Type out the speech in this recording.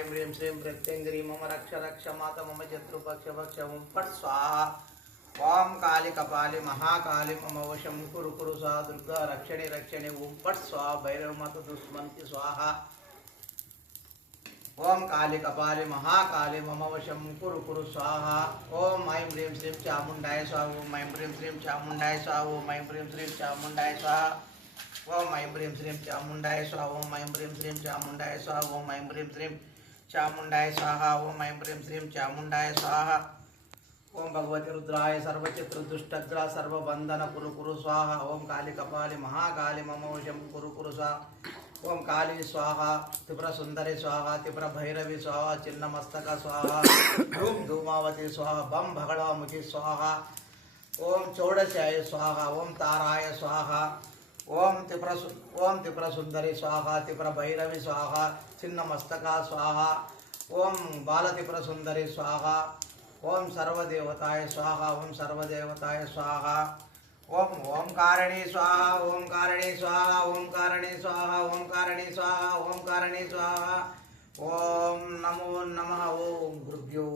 ऐं ह्रीं श्रीं प्रत्यङ्गिरी मम रक्ष रक्ष माता मम शत्रुपक्ष भक्ष ओं फट् स्वाहा। ओं काली कपाली महाकाली मम वशं कुरु कुरु स्वाहा। दुर्गा रक्षणे रक्षणे ओं फट् स्वाहा। भैरव माता दुश्मन की स्वाहा। ओं काली कपाली महाकाली मम वशं कुरु कुरु स्वाहा। ओं ऐं ह्रीं श्रीं चामुण्डाय स्वाहा। ओं ऐं ह्रीं श्रीं चामुण्डाय स्वाहा। ओं ऐं ह्रीं श्रीं चामुण्डाय स्वाहा। ओं ऐं ह्रीं श्रीं चामुण्डाय स्वाहा। ओं ऐं ह्रीं श्रीं चामुण्डाय स्वाहा। ओं ऐं ह्रीं श्रीं चामुण्डाय स्वाहा। ओं ऐं ह्रीं श्रीं चामुण्डाय स्वाहा। ओं भगवती रुद्राय सर्वचित्रदुष्टग्रह सर्वबन्धन कुरु कुरु स्वाहा। ओं काली कपाली महाकाली मम वशं कुरु कुरु स्वाहा। ओं काली स्वाहा। त्रिपुरा सुंदरी स्वाहा। त्रिपुरा भैरवी स्वाहा। चिन्नमस्तक स्वाहा। धूम धूमावती स्वाहा। बम भगड़ामुखी स्वाहा। ओं चौड़चाय स्वाहा। ओं ताराय स्वाहा। ओं त्रिपुरा सुंदरी स्वाहा। त्रिपुरा भैरवी स्वाहा। चिन्नमस्तक स्वाहा। ओं बाल त्रिपुरा सुंदरी स्वाहा। ओं सर्वदेवताय स्वाहा। ओं सर्वदेवताय स्वाहा। ओम ओंकारिणी स्वाहा। ओंकारिणी स्वाहा। ओंकारिणी स्वाहा। ओंकारिणी स्वाहा। ओंकारिणी स्वाहा। ओम नमो नमः। ओम गुरुभ्यो।